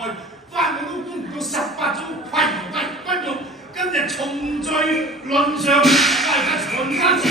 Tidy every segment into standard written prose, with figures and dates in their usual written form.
外，翻我都估唔到18種群肉，今日重聚倫常，大家長生之禮。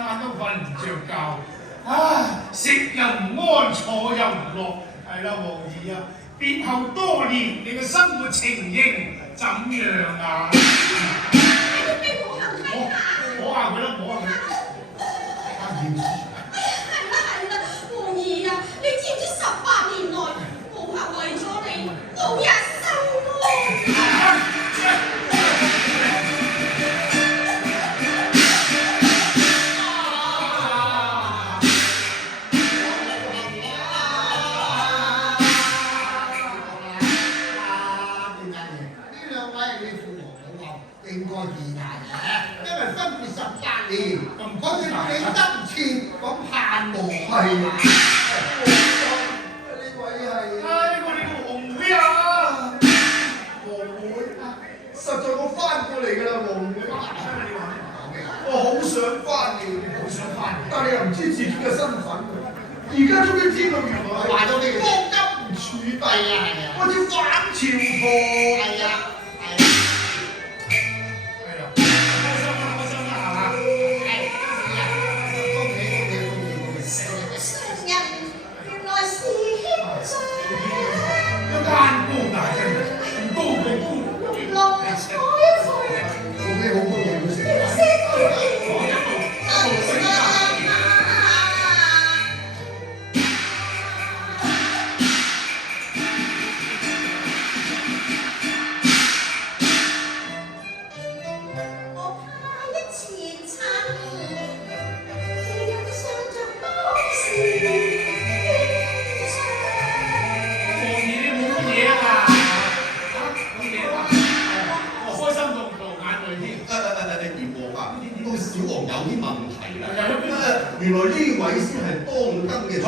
晚都瞓唔着覺，食又唔安，坐又唔落，係啦，王兒啊，別後多年，你嘅生活情形怎樣啊？摸下佢啦，摸下佢。係啦，王兒啊，你知唔知18年來，母后為咗你冇日生喎？應該見下嘅，因為分別18年，我哋你得切咁盼望係啊！呢位係我哋個紅妹啊！黃妹，實在我翻過嚟㗎啦，黃妹。我好想翻嚟，好想翻嚟，但係又唔知自己嘅身份。而家終於知道原來話咗你光陰儲備啊！我要反朝堂係啊！原來呢位先係當今嘅親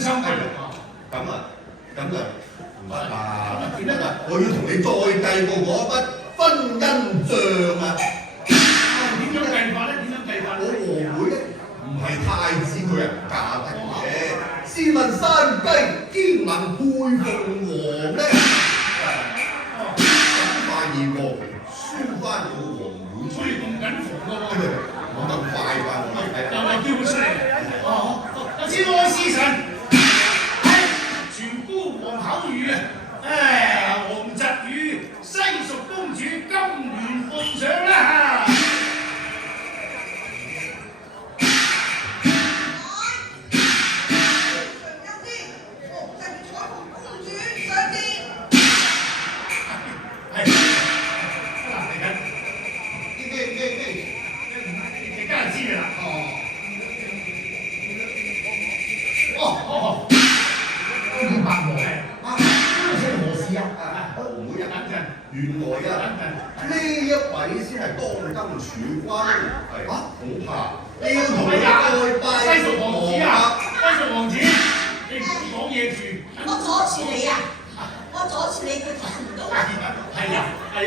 生嘅咁唔得嘛？點解啊？我要同你再計過嗰筆婚姻帳啊！點樣計法咧？我和妹咧唔係太子佢人嫁得嘅，試問山雞兼能配鳳凰咧？快二王輸翻我和妹，所以咁緊防㗎喎。冇咁快吧？又係叫佢出嚟。我知我師臣，傳姑皇口語啊！王侄與西蜀公主金鑾奉上啦！原來啊，呢一位先係當今儲君，係恐怕你要同佢再拜西蜀王子啊！西蜀王子，你唔好講嘢住。我阻住你啊！我阻住你，佢睇唔到。係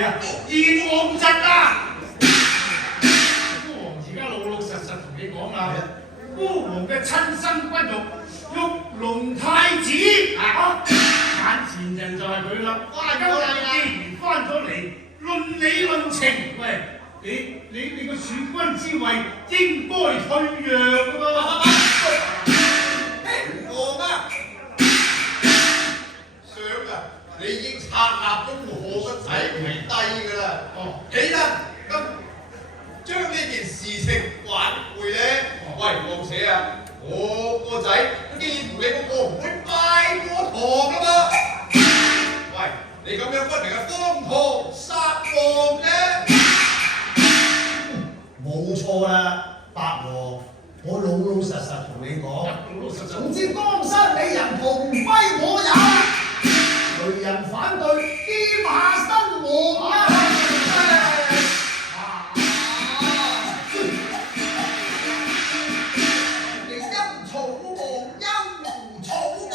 啊，燕王侄啊！孤王而家老實同你講啦，孤王嘅親生骨肉，玉龍太子眼前人就係佢啦。哇！今日既然翻咗嚟，論理論情，喂，你個儲君之位應該退讓㗎嘛？王啊！你已經策立咗我個仔為帝㗎啦。哦，幾日咁將呢件事情挽回咧？喂，況且啊，我個仔見唔你我唔會拜過堂㗎嘛。喂，你咁樣分明係當堂殺王啫。冇錯啦，八王，我老老實實同你講，老老實實。總之江山美人同歸我有，誰人反對劍下身王啊！你陰曹王，陰曹王，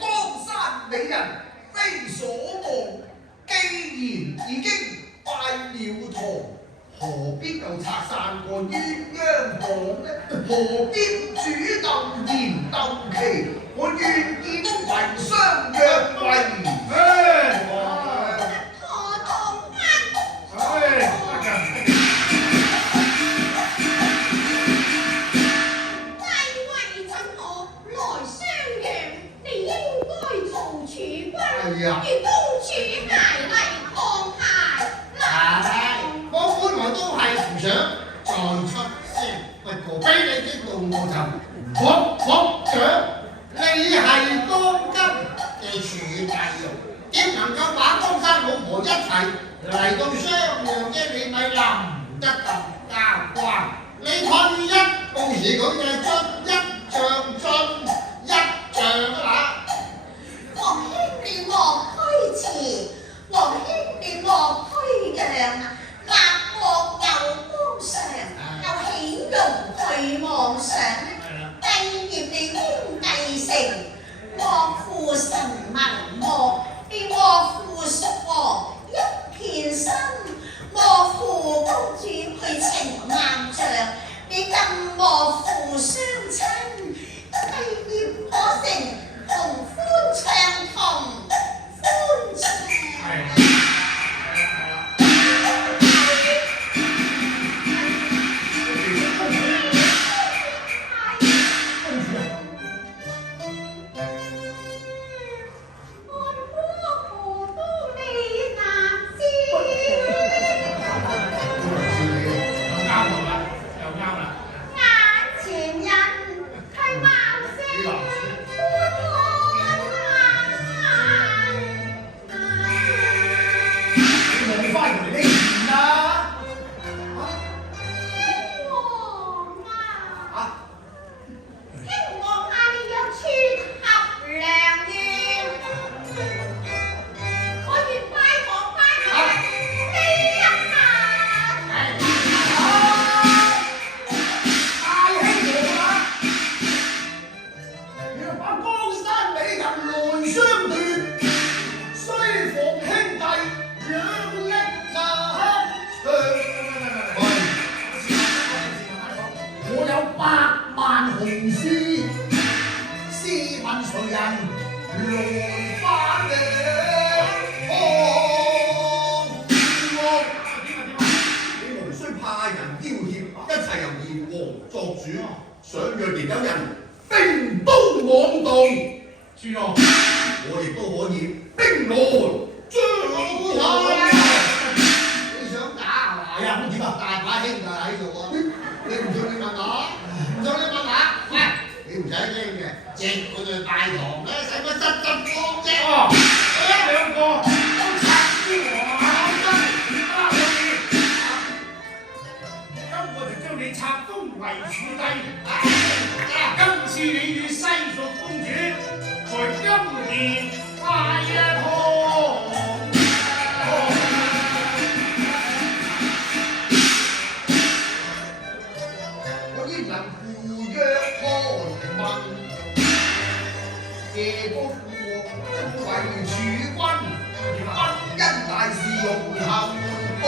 江山美人非所望。既然已經拜了堂，何必又拆散個鴛鴦房呢？何必主動言鬥期？我願見為相約為。妥當唉，貴為怎可來相讓？你應該做儲君，與公主偕麗抗諧。我本來都係唔想再出聲，不過俾你激動我就學長，你係當今嘅處弟，點能夠把江山老婆一齊嚟到商量啫？你咪臨得咁交關，你退一步時佢就進一丈進一丈啊！王兄你莫推辭，王兄你莫推讓啊！立國有光常，又豈容去妄想？帝業你應繼承，莫負臣民莫，你莫負蜀王一片心，莫負公主去情萬丈，你更莫負雙親。帝業可成，同歡暢同歡暢。想若然有人兵刀妄動，朱羅，我亦都可以兵來將擋。你想打係嘛？係啊，點啊？大把兄弟喺度啊！你唔信你問我，唔信你問下。喂，你唔使驚嘅，直佢哋大堂咧，使乜執光啫？哦，兩個都拆於我今我就將你冊封為儲帝。今次你與西蜀公主在今年拜一堂。我應能赴約開問，謝公為儲君，婚姻大事容後報。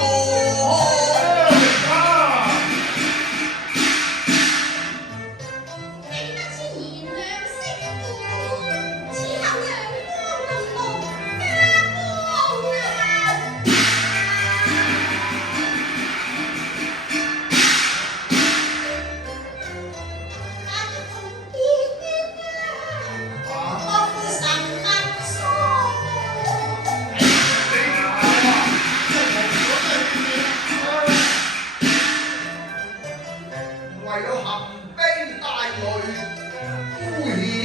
天唯有含悲帶淚，敷衍